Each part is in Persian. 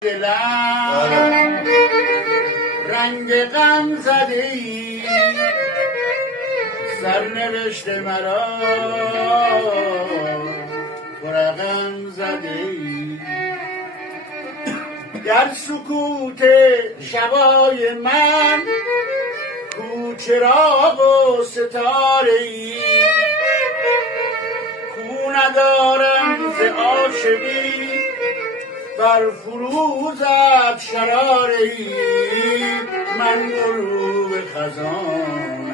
دلم رنگ غم زده ای سرنوشت مرا پرغم زده ای در سکوت شبای من کو چراغ و ستاره ای کو ندارم ز عاشقی بر فروزت شراره ای من غروب خزانم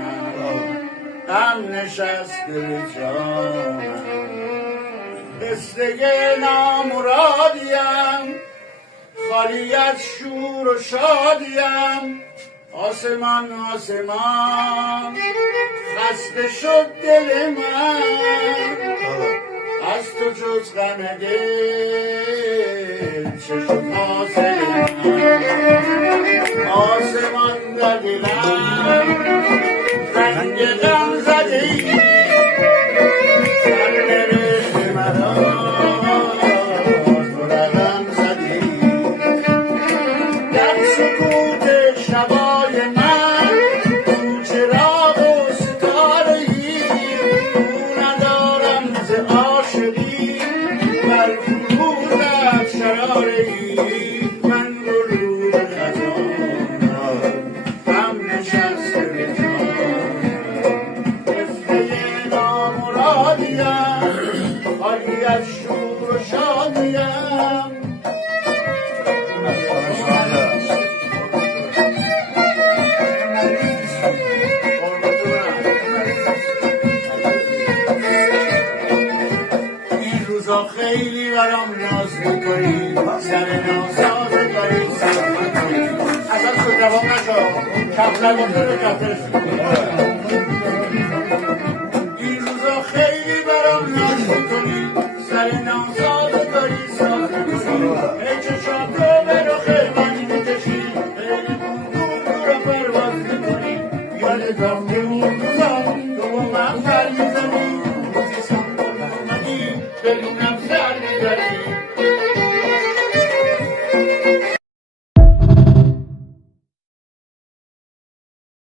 غم نشسته به جانم قصه نامرادیم خالی از شور و شادیم آسمان آسمان خسته شد دل من از تو جز غم دل چه شد حاصل من آسمان در دلم رنگ غم زده ای سرنوشت مرا پرغم زده ای در سکوت شبای من کو چراغ و ستاره ای کو ندارم ز عاشقی بر فروزت شراره ای من غروب خزانم غم نشسته به جانم قصه نامرادیم خالی از شور و شادیم این روزا خیلی برام ناز میکنی سر ناسازگاری سلامت کنی اصلا تو جواب نشو کفلر گفته به کفترش این روزا خیلی برام ناز میکنی سر ناسازگاری ساز میکنی ای چشاتو به رخ من میکشی خیلی دور رو پرواز میکنی یادتم که اون روزا تو با من سر میزنی بدونم سر میبری